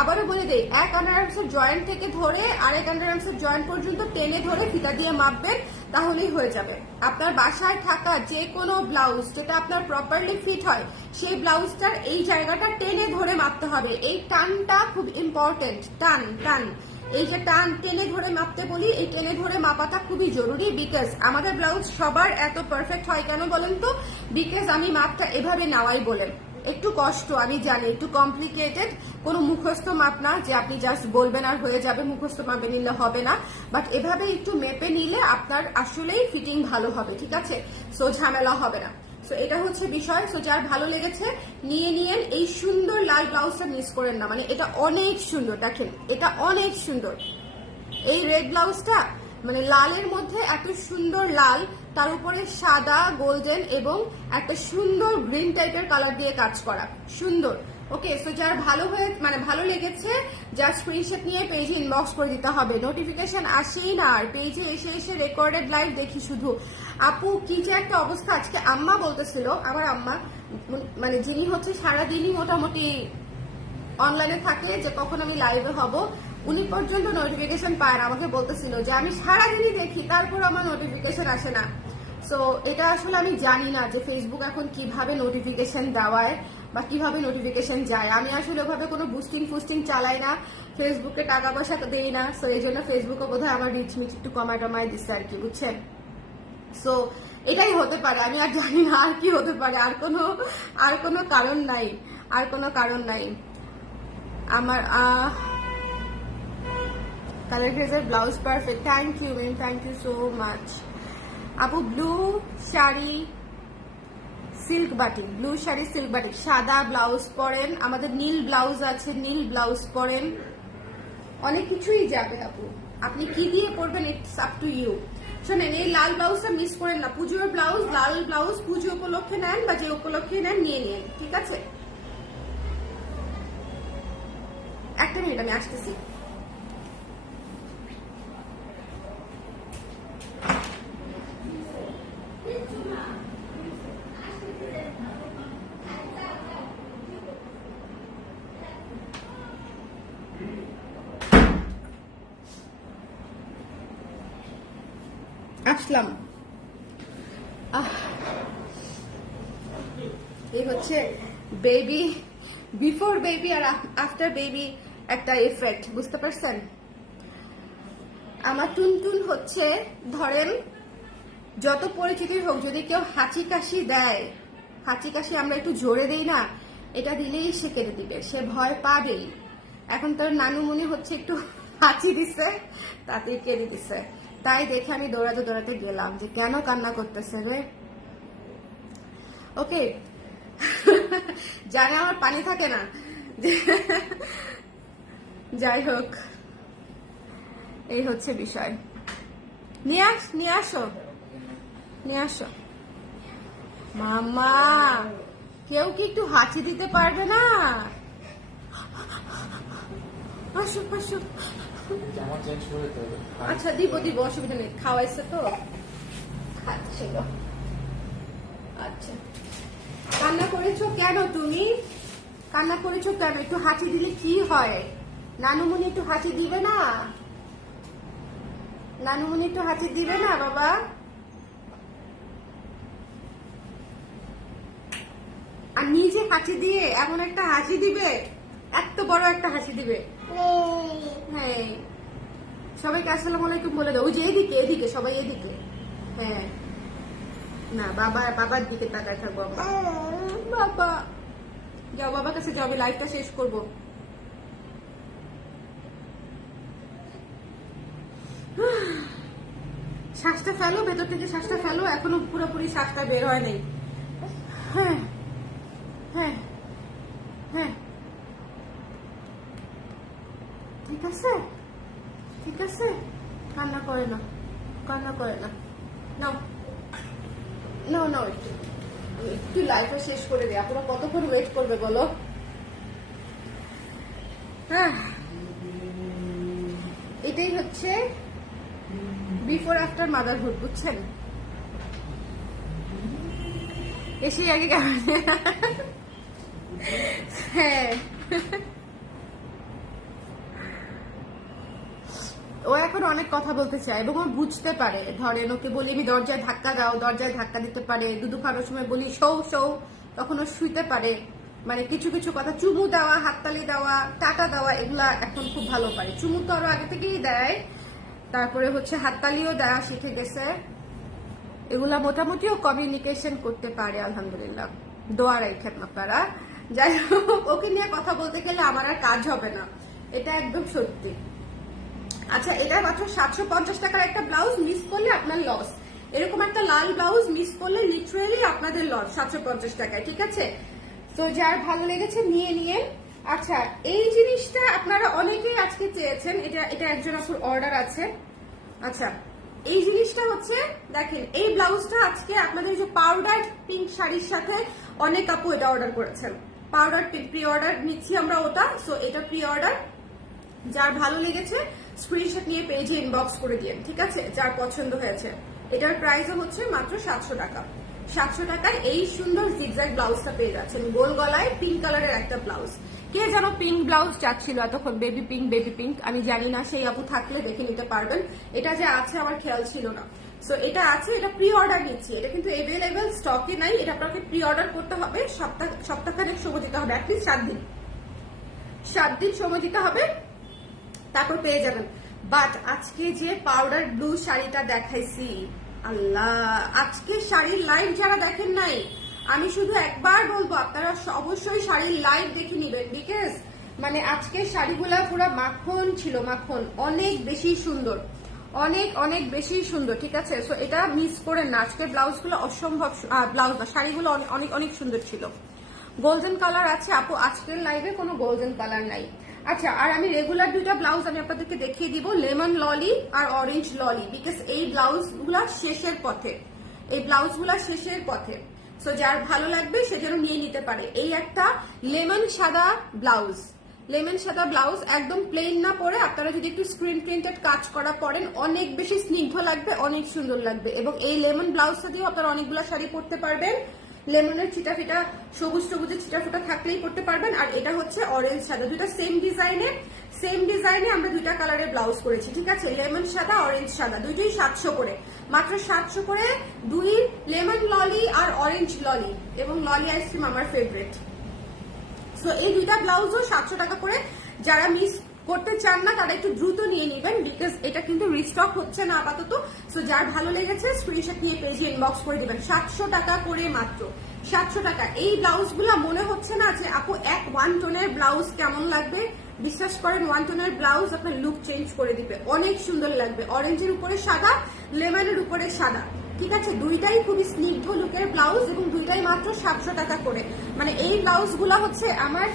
আবারও বলে দেই, এক আন্ডারআর্মসের জয়েন্ট থেকে ধরে আরেক আন্ডারআর্মসের জয়েন্ট পর্যন্ত টেনে ধরে ফিতা দিয়ে মাপবেন, তাহলেই হয়ে যাবে। আপনার বাসায় থাকা যে কোনো ব্লাউজ যেটা আপনার প্রপারলি ফিট হয়, সেই ব্লাউজটার এই জায়গাটা টেনে ধরে মাপতে হবে। এই টানটা খুব ইম্পর্টেন্ট, টান এই যে টান টেনে ধরে মাপতে বলি, এই টেনে ধরে মাপাটা খুবই জরুরি। বিকজ আমাদের ব্লাউজ সবার এত পারফেক্ট হয় কেন বলেন তো? বিকজ আমি মাপটা এভাবে নেওয়াই বলেন। একটু কষ্ট আমি জানি, একটু কমপ্লিকেটেড, কোনো মুখস্থ মাপ না যে আপনি জাস্ট বলবেন আর হয়ে যাবে, মুখস্থ মাপে নিলে হবে না। বাট এভাবে একটু মেপে নিলে আপনার আসলেই ফিটিং ভালো হবে, ঠিক আছে? সো ঝামেলা হবে না। সো এটা হচ্ছে বিষয়। সো যার ভালো লেগেছে নিয়ে নিয়েন। এই সুন্দর লাল ব্লাউজটা মিস করেন না, মানে এটা অনেক সুন্দর, দেখেন এটা অনেক সুন্দর। এই রেড ব্লাউজটা মানে লালের মধ্যে এত সুন্দর লাল, তার উপরে সাদা গোল্ডেন এবং একটা সুন্দর গ্রিন টাইপের কালার দিয়ে কাজ করা, সুন্দর। ওকে, সো যার ভালো লেগেছে, যার স্ক্রিনশট নিয়ে পেজে ইনবক্স করে দিতে হবে। নোটিফিকেশন আসেই না, আর পেজে এসে রেকর্ডেড লাইভ দেখি শুধু। আপু কি যে একটা অবস্থা, আজকে আম্মা বলতেছিল, আমার আম্মা মানে যিনি হচ্ছে সারাদিনই মোটামুটি অনলাইনে থাকে, যে কখন আমি লাইভে হব উনি পর্যন্ত নোটিফিকেশন পায় না। আমাকে বলতেছিল যে আমি সারাদিনই দেখি, তারপর আমার নোটিফিকেশন আসে না। সো এটা আসলে আমি জানি না যে ফেসবুক এখন কিভাবে নোটিফিকেশন দেওয়ায় বা কিভাবে নোটিফিকেশন যায়। আমি আসলে ওভাবে কোনো বুস্টিং চালাই না, ফেসবুকে টাকা পয়সা দেই না। সো এই জন্য ফেসবুকে বোধহয় আমার রিচ মিচ একটু কমায় দিচ্ছে আর কি, বুঝছেন? সো এটাই হতে পারে, আমি আর জানি না আর কি হতে পারে, আর কোনো কারণ নাই। আমার কালার গ্রেজের blouse perfect, thank you ma'am, thank you so much. আপু ব্লু শাড়ি সিল্ক বাটিক, সাদা ব্লাউজ পরেন, আমাদের নীল ব্লাউজ আছে, নীল ব্লাউজ পরেন, অনেক কিছুই যাবে আপু, আপনি কি দিয়ে পরবেন ইটস আপ টু ইউ। শোনেন, এই লাল ব্লাউজটা মিস করেন না, পুজোর ব্লাউজ, লাল ব্লাউজ পুজো উপলক্ষে নেন বা যে উপলক্ষে নেন নিয়ে নিন, ঠিক আছে? একটা মিনিট আমি আসতেছি। আসলাম। এই হচ্ছে বেবি, বিফোর বেবি আর আফটার বেবি একটা এফেক্ট, বুঝতে পারছেন? আমার টুনটুন হচ্ছে, ধরেন যত পরিচিতি হোক, যদি কেউ হাঁচি কাশি দেয় হাঁচি কাশি আমরা একটু জোরে দেই না, এটা দিলেই সে কেঁদে দিবে, সে ভয় পাবেই। এখন তোর নানুমণি হচ্ছে একটু হাঁচি দিচ্ছে, তাতেই কেঁদে দিচ্ছে। তাই দেখে আমি দৌড়াতে দৌড়াতে গেলাম যে কেন কান্না করতেছে রে। ওকে, জানে আমার পানি থাকে না। যাই হোক, এই হচ্ছে বিষয়। নিয়ে আসো মামা। কেউ কি একটু হাঁচি দিতে পারবে না? আসো। আচ্ছা দিব, অসুবিধা নেই, খাওয়াইছে তো, খাচ্ছিল। আচ্ছা, কান্না করেছো কেন তুমি? কান্না করেছো কেন? একটু হাঁচি দিলে কি হয়? নানুমণি একটু হাঁচি দিবে না? নানুমণি একটু হাঁচি দিবে না বাবা? আর নিজে হাঁচি দিয়ে এমন একটা হাসি দিবে, এত বড় একটা হাসি দিবে। হ্যাঁ, সবাইকে আসসালামু আলাইকুম বলে দাও। ওই যে এদিকে সবাই এদিকে। হ্যাঁ, না বাবার দিকে তাকায় থাকবো। বাবা যাও, বাবার কাছে যাও, আমি লাইফটা শেষ করবো। শ্বাসটা ফেলো, ভেতর থেকে শ্বাসটা ফেলো, এখনো পুরোপুরি শ্বাসটা বের হয় নাই। হ্যাঁ, ঠিক আছে, কান্না করে না। নাও, একটু লাইফটা শেষ করে দিই। আপনারা কতক্ষণ ওয়েট করবে বলো? এটাই হচ্ছে বিফোর আফটার মাদারহুড, বুঝছেন? এসে আগে কেমন। হ্যাঁ, ও এখন অনেক কথা বলতে চায় এবং ও বুঝতে পারে। ধরেন ওকে বলি আমি দরজায় ধাক্কা দাও, দরজায় ধাক্কা দিতে পারে। দুধু খাওয়ার সময় বলি শৌ, তখন ও শুইতে পারে। মানে কিছু কথা, চুমু দেওয়া, হাততালি দেওয়া, টাটা দেওয়া, এগুলা এখন খুব ভালো পারে। চুমু তো আরো আগে থেকেই দেয়, তারপরে হচ্ছে হাততালিও দেওয়া শিখে গেছে। এগুলা মোটামুটিও কমিউনিকেশন করতে পারে আলহামদুলিল্লাহ। দোয়া রাখেন আপনারা। যাই হোক, ওকে নিয়ে কথা বলতে গেলে আমার আর কাজ হবে না, এটা একদম সত্যি। আচ্ছা, এটা মাত্র 750 টাকার একটা ব্লাউজ, মিস করলে আপনার লস। এরকম একটা লাল ব্লাউজ মিস করলে লিটারেলি আপনাদের লস 750 টাকায়, ঠিক আছে? তো যার ভালো লেগেছে নিয়ে। আচ্ছা, এই জিনিসটা আপনারা অনেকেই আজকে চেয়েছেন, এটা একজন আপুর অর্ডার আছে। আচ্ছা, এই জিনিসটা হচ্ছে দেখেন, এই ব্লাউজটা আজকে আপনাদের যে পাউডার পিঙ্ক শাড়ির সাথে অনেক আপু এটা অর্ডার করেছেন। পাউডার পিঙ্ক প্রি অর্ডার নিচ্ছি আমরা ওটা। সো এটা প্রি অর্ডার, যার ভালো লেগেছে স্ক্রিনশট নিয়ে পেজে ইনবক্স করে দিন, ঠিক আছে? যার পছন্দ হয়েছে। এটার প্রাইসও হচ্ছে মাত্র 700 টাকা। 700 টাকায় এই সুন্দর জিগজ্যাগ ব্লাউজটা পেয়ে যাচ্ছেন, গোল গলায় পিঙ্ক কালারের একটা ব্লাউজ। কে যেন পিঙ্ক ব্লাউজ চাচ্ছিল এতক্ষণ, বেবি পিঙ্ক, আমি জানি না, সেই আপু থাকলে দেখে নিতে পারবেন। এটা যে আছে আমার খেয়াল ছিল না। সো এটা আছে, এটা প্রি অর্ডার নিচ্ছি। এটা কিন্তু এভেলেবেল স্টকে নাই, এটা আপনাকে প্রি অর্ডার করতে হবে। সপ্তাহখানেক সময় দিতে হবে, অ্যাটলিস্ট 7 দিন সময় দিতে হবে, তারপর পেয়ে যাবেন। বাট আজকে যে পাউডার ব্লু শাড়িটা দেখাইছি, আল্লাহ, আজকে শাড়ির লাইভ যারা দেখেন নাই, আমি শুধু একবার বলবো আপনারা অবশ্যই শাড়ির লাইভ দেখে নিবেন। বিকজ মানে আজকে শাড়িগুলা পুরো মাখন ছিল, মাখন, অনেক বেশি সুন্দর, অনেক বেশি সুন্দর, ঠিক আছে? সো এটা মিস করেন না। আজকে ব্লাউজগুলো অসম্ভব, ব্লাউজ না, শাড়িগুলো অনেক সুন্দর ছিল। গোল্ডেন কালার আছে আপু, আজকের লাইভে কোনো গোল্ডেন কালার নাই। আচ্ছা, আর আমি রেগুলার দুইটা ব্লাউজ আমি আপনাদেরকে দেখিয়ে দিব, লেমন ললি আর অরেঞ্জ ললি। বিকজ এই ব্লাউজগুলা শেষের পথে, সো যার ভালো লাগবে সে যেন নিয়ে নিতে পারে। এই একটা লেমন সাদা ব্লাউজ, একদম প্লেন না পরে আপনারা যদি একটু স্ক্রিন প্রিন্টেড কাজ করা পরেন, অনেক বেশি স্নিগ্ধ লাগবে, অনেক সুন্দর লাগবে। এবং এই লেমন ব্লাউজটা দিয়ে আপনারা অনেকগুলো শাড়ি পরতে পারবেন। লেমনের চিটাফিটা, সবুজের চিটাফিটা থাকলেই পরতে পারবেন। আর এটা হচ্ছে অরেঞ্জ সাদা, দুইটা সেম ডিজাইনে আমরা দুইটা কালারের ব্লাউজ করেছি, ঠিক আছে? লেমন সাদা, অরেঞ্জ সাদা, দুইটাই 700 করে, মাত্র 700 করে। দুই লেমন ললি আর অরেঞ্জ ললি, এবং ললি আইসক্রিম আমার ফেভারিট। সো এই দুইটা ব্লাউজও 700 টাকা করে। যারা মিস করতে চান না তারা একটু দ্রুত নিয়ে নেবেন, বিকজ এটা কিন্তু রিস্টক হচ্ছে না আপাতত। সো যার ভালো লেগেছে স্ক্রিনশট নিয়ে পেজে ইনবক্স করে দিবেন। 700 টাকা করে মাত্র, 700 টাকা। এই ব্লাউজগুলো মনে হচ্ছে না যে আপু এক ওয়ান টোনের ব্লাউজ কেমন লাগবে, বিশ্বাস করেন ওয়ান টোনের ব্লাউজ আপনার লুক চেঞ্জ করে দিবে, অনেক সুন্দর লাগবে। অরেঞ্জের উপরে সাদা, লেমনের উপরে সাদা, ঠিক আছে, দুইটাই খুবই স্নিগ্ধ লুকের ব্লাউজ এবং দুইটাই মাত্র 700 টাকা করে। মানে এই ব্লাউজগুলো হচ্ছে আমার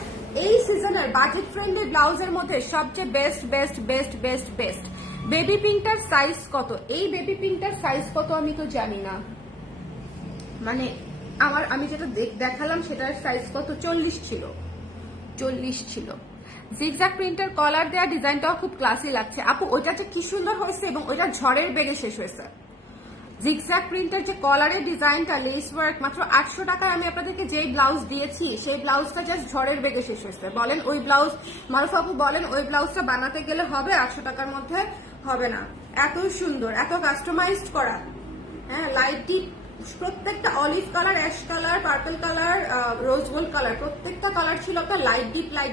এই সিজনের বাজেট ফ্রেন্ডলি ব্লাউজের মধ্যে সবচেয়ে best best best best best. Baby পিঙ্কটার সাইজ কত? এই বেবি পিঙ্কটার সাইজ কত আমি তো জানি না, মানে আমি যেটা দেখালাম সেটার সাইজ কত, 40 ছিল, 40 ছিল। জিগজ্যাগ প্রিন্টের কলার দেওয়া ডিজাইনটাও খুব ক্লাসি লাগছে আপু, ওইটা যে কি সুন্দর হয়েছে এবং ওইটা ঝড়ের বেগে শেষ হয়েছে। জিগজ্যাগ প্রিন্টের যে কলারের ডিজাইনটা, লেস ওয়ার্ক, মাত্র 800 টাকায় আমি আপনাদেরকে যেই ব্লাউজ দিয়েছি সেই ব্লাউজটা জাস্ট ঝড়ের বেগে শেষ হয়েছে। বলেন ওই ব্লাউজ, মারুফ আপু বলেন ওই ব্লাউজটা বানাতে গেলে হবে 800 টাকার মধ্যে? হবে না। এত সুন্দর, এত কাস্টমাইজড করা, হ্যাঁ, লাইট ডিপ, প্রত্যেকটা olive colour, ash colour, purple colour, rose gold colour, প্রত্যেকটা কালার ছিল আপনার লাইট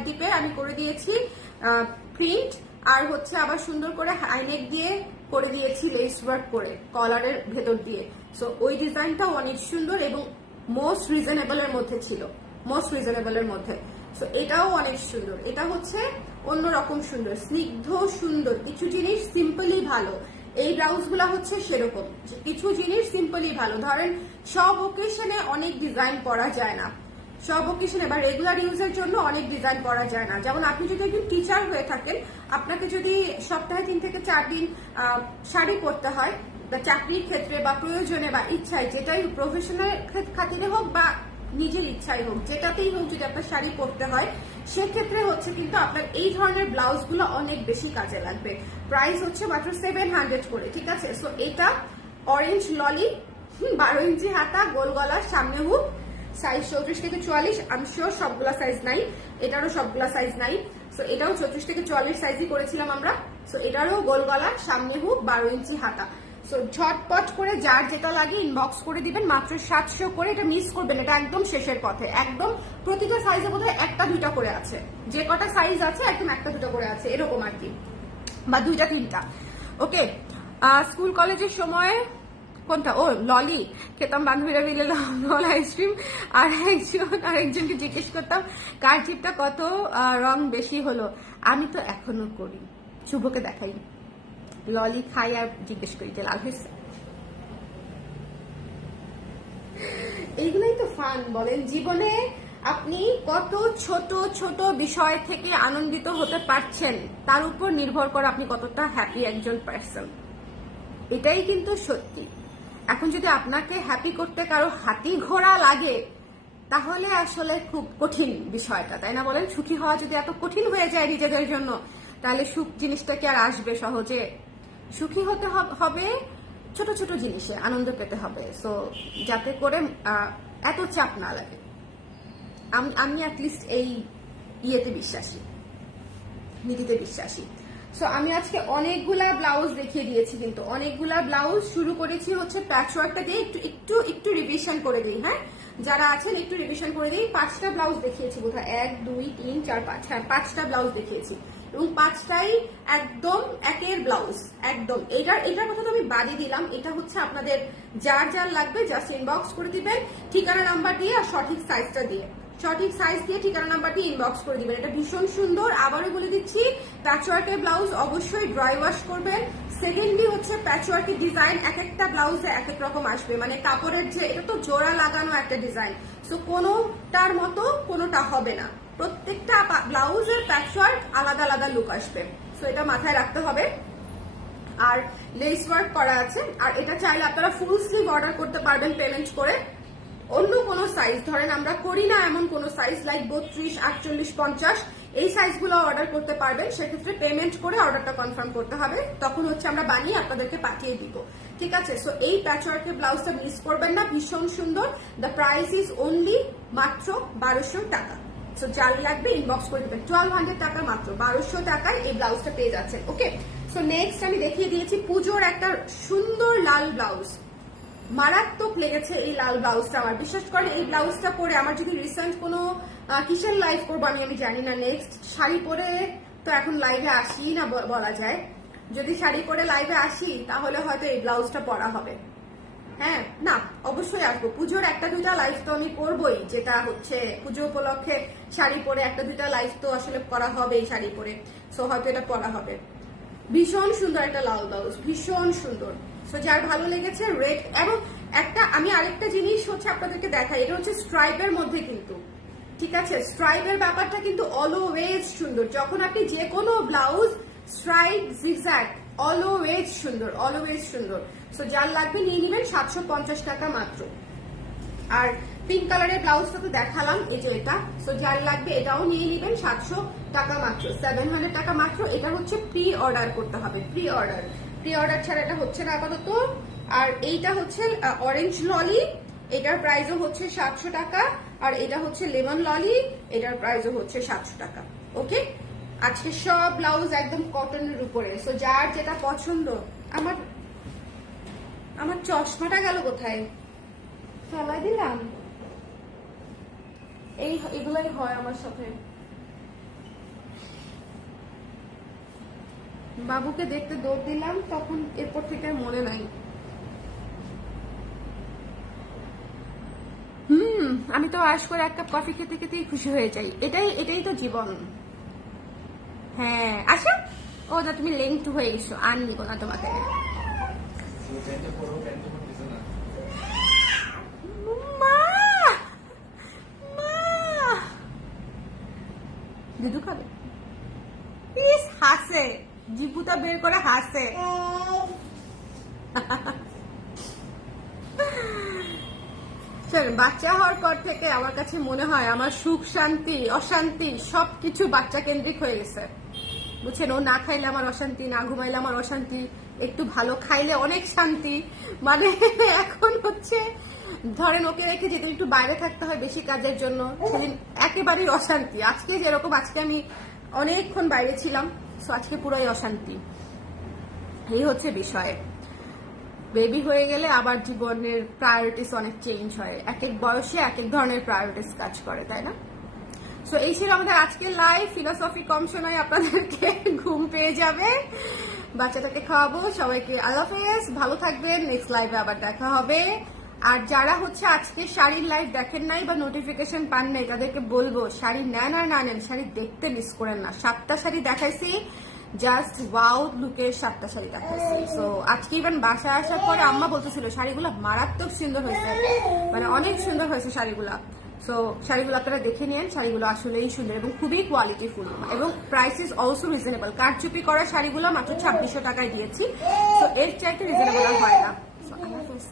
ডিপে আমি করে দিয়েছি প্রিন্ট, আর হচ্ছে আবার সুন্দর করে হাইনেক দিয়ে করে দিয়েছি লেস ওয়ার্ক করে কলারের ভেতর দিয়ে। সো ওই ডিজাইনটাও অনেক সুন্দর এবং মোস্ট রিজনেবল এর মধ্যে ছিল, মোস্ট রিজনেবল এর মধ্যে। সো এটাও অনেক সুন্দর, এটা হচ্ছে অন্যরকম সুন্দর, স্নিগ্ধ সুন্দর। কিছু জিনিস সিম্পলি ভালো, এই ব্লাউজগুলো হচ্ছে সেরকম, কিছু জিনিস সিম্পলি ভালো। ধরেন সব ওকেশনে অনেক ডিজাইন করা যায় না, সব ওকেশনে বা রেগুলার ইউজের জন্য অনেক ডিজাইন করা যায় না। যেমন আপনি যদি একজন টিচার হয়ে থাকেন, আপনাকে যদি সপ্তাহে 3 থেকে 4 দিন শাড়ি পরতে হয়, বা চাকরির ক্ষেত্রে বা প্রয়োজনে বা ইচ্ছায়, যেটাই প্রফেশনাল খাতিরে হোক বা নিজের ইচ্ছাই হোক, যেটাতেই হোক, যদি আপনার শাড়ি পরতে হয় সেক্ষেত্রে হচ্ছে কিন্তু আপনার এই ধরনের ব্লাউজগুলো অনেক বেশি কাজে লাগবে। প্রাইস হচ্ছে মাত্র 700 করে, ঠিক আছে। সো এটা অরেঞ্জ ললি, 12 ইঞ্চি হাতা, গোল গলার, সামনে হুক, সাইজ 34 থেকে 44। আমি শিওর সবগুলা সাইজ নাই, এটারও সবগুলা সাইজ নাই। সো এটাও 34 থেকে 44 সাইজই করেছিলাম আমরা। সো এটারও গোল গলা, সামনে হুক, 12 ইঞ্চি হাতা। সো ঝটপট করে যার যেটা লাগে ইনবক্স করে দিবেন, মাত্র 700 করে। এটা মিস করবেন, এটা একদম শেষের পথে, একদম প্রতিটা সাইজে বোধহয় 1টা 2টা করে আছে, যে কটা সাইজ আছে একদম 1টা 2টা করে আছে, এরকম আর কি, বা 2টা 3টা। ওকে, স্কুল কলেজের সময় কোনটা, ও ললি খেতাম, বান্ধবীরা মিলে লল আইসক্রিম, আর আরেকজনকে জিজ্ঞেস করতাম কার জিপটা কত রং বেশি হলো। আমি তো এখনো করি, শুভকে দেখাই, ললি খাই আর জিজ্ঞেস করি যে লাল হয়েছে। এইগুলোই তো ফান, বলেন জীবনে আপনি কত ছোট ছোট বিষয় থেকে আনন্দিত হতে পারছেন তার উপর নির্ভর করে আপনি কতটা হ্যাপি একজন পার্সন, এটাই কিন্তু সত্যি। এখন যদি আপনাকে হ্যাপি করতে কারো হাতি ঘোড়া লাগে তাহলে আসলে খুব কঠিন বিষয়টা, তাই না বলেন? সুখী হওয়া যদি এত কঠিন হয়ে যায় নিজেদের জন্য, তাহলে সুখ জিনিসটা কি আর আসবে সহজে? সুখী হতে হবে ছোট ছোট জিনিসে, আনন্দ পেতে হবে, সো যাতে করে এত চাপ না লাগে। আমি অ্যাটলিস্ট এই ইয়েতে বিশ্বাসী, নীতিতে বিশ্বাসী। সো আমি আজকে অনেকগুলা ব্লাউজ দেখিয়ে দিয়েছি, কিন্তু অনেকগুলা ব্লাউজ শুরু করেছি হচ্ছে প্যাচওয়ার্কটা দিয়ে। একটু রিভিশন করে দিই, হ্যাঁ, যারা আছেন একটু রিভিশন করে দিই। 5টা ব্লাউজ দেখিয়েছি বোধহয়, 1 2 3 4 5, হ্যাঁ 5টা ব্লাউজ দেখিয়েছি এবং 5টাই একদম একের ব্লাউজ, একদম। এটার কথা তো আমি বাদই দিলাম, এটা হচ্ছে আপনাদের যার যার লাগবে জাস্ট ইনবক্স করে দিবেন, ঠিকানা নাম্বার দিয়ে আর সঠিক সাইজটা দিয়ে, সঠিক সাইজ দিয়ে ঠিকানা নাম্বার দিয়ে ইনবক্স করে দিবেন। এটা ভীষণ সুন্দর, আবারও বলে দিচ্ছি, প্যাচওয়ার্কের ব্লাউজ অবশ্যই ড্রাই ওয়াশ করবেন। সেকেন্ডলি হচ্ছে প্যাচওয়ার্কের ডিজাইন এক একটা ব্লাউজে এক এক রকম আসবে, মানে কাপড়ের যে এটা তো জোড়া লাগানো একটা ডিজাইন, সো কোনোটার মতো কোনোটা হবে না, প্রত্যেকটা ব্লাউজের প্যাচওয়ার্ক আলাদা আলাদা লুক আসবে, সো এটা মাথায় রাখতে হবে। আর লেস ওয়ার্ক করা আছে, আর এটা চাইলে আপনারা ফুল স্লিভ অর্ডার করতে পারবেন পেমেন্ট করে। অন্য কোনো সাইজ, ধরেন আমরা করি না এমন কোনো সাইজ, লাইক 32 48 50, এই সাইজগুলো অর্ডার করতে পারবেন। সেক্ষেত্রে পেমেন্ট করে অর্ডারটা কনফার্ম করতে হবে, তখন হচ্ছে আমরা বানিয়ে আপনাদেরকে পাঠিয়ে দিব, ঠিক আছে। সো এই প্যাচওয়ার্কের ব্লাউজটা মিস করবেন না, ভীষণ সুন্দর। দ্য প্রাইস ইজ অনলি মাত্র 1200 টাকা। সো যার লাগবে ইনবক্স করে দেবেন, 1200 টাকা, মাত্র 1200 টাকায় এই ব্লাউজটা পেয়ে যাচ্ছেন। ওকে, সো নেক্সট আমি দেখিয়ে দিয়েছি পুজোর একটা সুন্দর লাল ব্লাউজ, মারাত্মক লেগেছে এই লাল ব্লাউজটা আমার, বিশ্বাস করেন এই ব্লাউজটা পরে আমার যদি রিসেন্ট কোনো কিসের লাইভ করবো আমি জানি না, নেক্সট শাড়ি পরে তো এখন লাইভে আসি না বলা যায়, যদি শাড়ি পরে লাইভে আসি তাহলে হয়তো এই ব্লাউজটা পরা হবে। হ্যাঁ না অবশ্যই আসবো, পুজোর একটা দুইটা লাইভ তো আমি করবোই, যেটা হচ্ছে পুজো উপলক্ষে শাড়ি পরে একটা দুইটা লাইভ তো আসলে করা হবে এই শাড়ি পরে, সো হয়তো এটা পরা হবে। ভীষণ সুন্দর একটা লাল ব্লাউজ, ভীষণ সুন্দর। সো যার ভালো লেগেছে রেড, এবং একটা আমি আরেকটা জিনিস হচ্ছে আপনাদেরকে দেখাই, এটা হচ্ছে স্ট্রাইপের মধ্যে কিন্তু, ঠিক আছে, স্ট্রাইপের ব্যাপারটা কিন্তু অলওয়েজ সুন্দর, যখন আপনি যে কোনো ব্লাউজ স্ট্রাইপ জিগজ্যাগ অলওয়েজ সুন্দর, অলওয়েজ সুন্দর। সো যার লাগবে নিয়ে নেবেন, 750 টাকা মাত্র। আর পিঙ্ক কালারের ব্লাউজটা তো দেখালাম, এই যে এটা, সো যার লাগবে এটাও নিয়ে নেবেন, 700 টাকা মাত্র, 700 টাকা মাত্র। এটা হচ্ছে প্রি অর্ডার করতে হবে, প্রি অর্ডার, প্রি অর্ডার ছাড়া এটা হচ্ছে না আপাতত। আর এইটা হচ্ছে অরেঞ্জ ললি, এটার প্রাইসও হচ্ছে 700 টাকা। আর এটা হচ্ছে লেমন ললি, এটার প্রাইসও হচ্ছে 700 টাকা। ওকে, আজকে সব ব্লাউজ একদম কটনের উপরে, সো যার যেটা পছন্দ। আমার আমার চশমাটা গেল কোথায়, ফেলাই দিলাম। এগুলাই হয় আমার সাথে। বাবুকে দেখতে দৌড় দিলাম, তখন এরপর থেকে মনে নাই। আমি তো আশ করে এক কাপ কফি খেতে খেতেই খুশি হয়ে যাই, এটাই তো জীবন। হ্যাঁ আচ্ছা, ও না তুমি লেংথ হয়ে এসো, আর নিব না তোমাকে। মা মা দিদু খাবে, প্লিজ, হাসে, জিপুটা বের করে হাসে। বাচ্চা হওয়ার পর থেকে আমার কাছে মনে হয় আমার সুখ শান্তি অশান্তি সবকিছু বাচ্চা কেন্দ্রিক হয়ে গেছে, বুঝছেন। ও না খাইলে আমার অশান্তি, না ঘুমাইলে আমার অশান্তি, একটু ভালো খাইলে অনেক শান্তি। মানে এখন হচ্ছে ধরেন ওকে রেখে যেতে একটু বাইরে থাকতে হয় বেশি কাজের জন্য, সেদিন একেবারেই অশান্তি। আজকে যেরকম, আজকে আমি অনেকক্ষণ বাইরে ছিলাম, সো আজকে পুরোই অশান্তি। এই হচ্ছে বিষয়। বেবি হয়ে গেলে আবার জীবনের প্রায়োরিটিস অনেক চেঞ্জ হয়, এক এক বয়সে এক এক ধরনের প্রায়োরিটিস কাজ করে, তাই না? সো এই ছিল আমাদের আজকের লাইভ ফিলোসফি। কম সময় আপনাদেরকে ঘুম পেয়ে যাবে, বাচ্চাটাকে খাওয়াবো। সবাইকে আল্লাহ হাফেজ, ভালো থাকবেন, নেক্সট লাইভে আবার দেখা হবে। আর যারা হচ্ছে আজকে শাড়ির লাইভ দেখেন নাই বা নোটিফিকেশন পান নাই, তাদেরকে বলবো শাড়ি নেন আর না নেন, শাড়ি দেখতে মিস করেন না। 7টা শাড়ি দেখাইছি, জাস্ট ওয়াও লুকের 7টা শাড়ি দেখাইছি। সো আজকে ইভেন বাসায় আসার পরে আম্মা বলতেছিল শাড়িগুলো মারাত্মক সুন্দর হয়েছে, মানে অনেক সুন্দর হয়েছে শাড়িগুলা। সো শাড়িগুলো আপনারা দেখে নিন, শাড়িগুলো আসলেই সুন্দর এবং খুবই কোয়ালিটিফুল, এবং প্রাইস ইজ অলসো রিজনেবল। কারচুপি করা শাড়িগুলো মাত্র 2600 টাকায় দিয়েছি, সো এর চাইতে রিজনেবল হয় না। সো আল্লাহ হাফেজ।